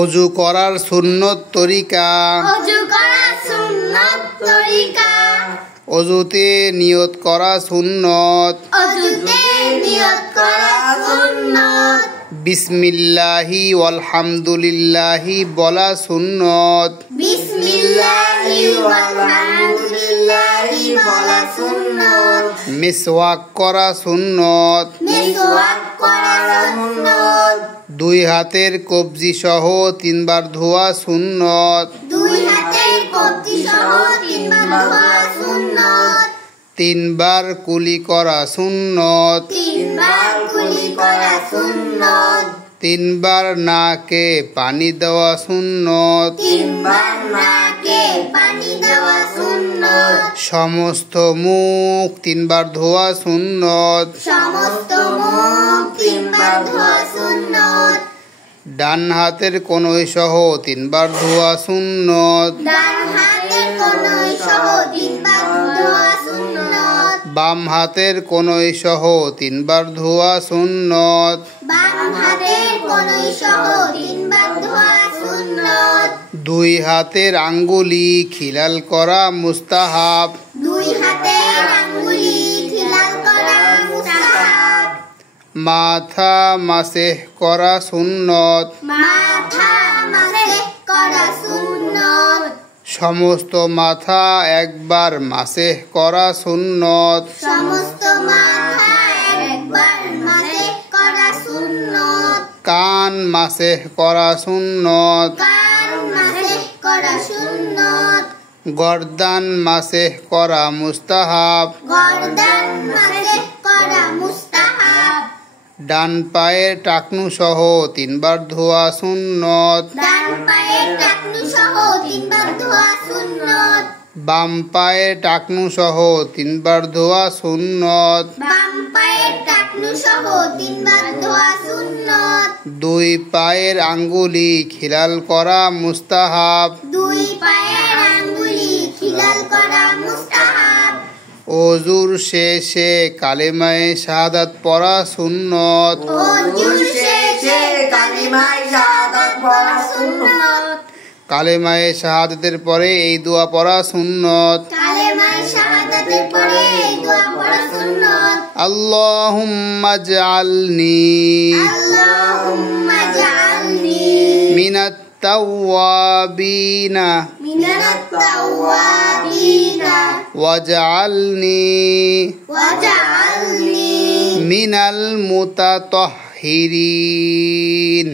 অজু করার সুন্নত তরিকা। অজুতে নিয়ত করা সুন্নত। বিসমিল্লাহি ওয়ালহামদুলিল্লাহি বলা সুন্নত। মিসওয়াক করা সুন্নত। দুই হাতের কবজি সহ তিনবার ধোয়া সুন্নত। তিনবার কুলি করা সুন্নত। তিনবার নাকে পানি দেওয়া সুন্নত। সমস্ত মুখ তিনবার ধোয়া সুন্নত। ডান হাতের কনুই সহ তিনবার ধোয়া সুন্নত। বাম হাতের কনুই সহ তিনবার ধোয়া সুন্নত। দুই হাতের আঙ্গুলি খিলাল করা মুস্তাহাব। মাথা মাসেহ করা সুন্নত। সমস্ত মাথা একবার মাসেহ করা সুন্নত। কান মাসেহ করা সুন্নত। গর্দান মাসেহ করা মুস্তাহাব। ডান পায়ের টাকনু সহ তিনবার ধোয়া সুন্নত। বাম পায়ের টাকনু সহ তিনবার ধোয়া সুন্নত। দুই পায়ের আঙ্গুলি খিলাল করা মুস্তাহাব। ওযুর শেষে কালেমায়ে শাহাদাত পড়া সুন্নত। কালেমায়ে শাহাদাতের পরে এই দোয়া পড়া সুন্নত। আল্লাহুম্মা জাআলনি মিনাত তাওয়াবিনা ওয়াজআলনি মিনাল মুতাতাহহিরিন।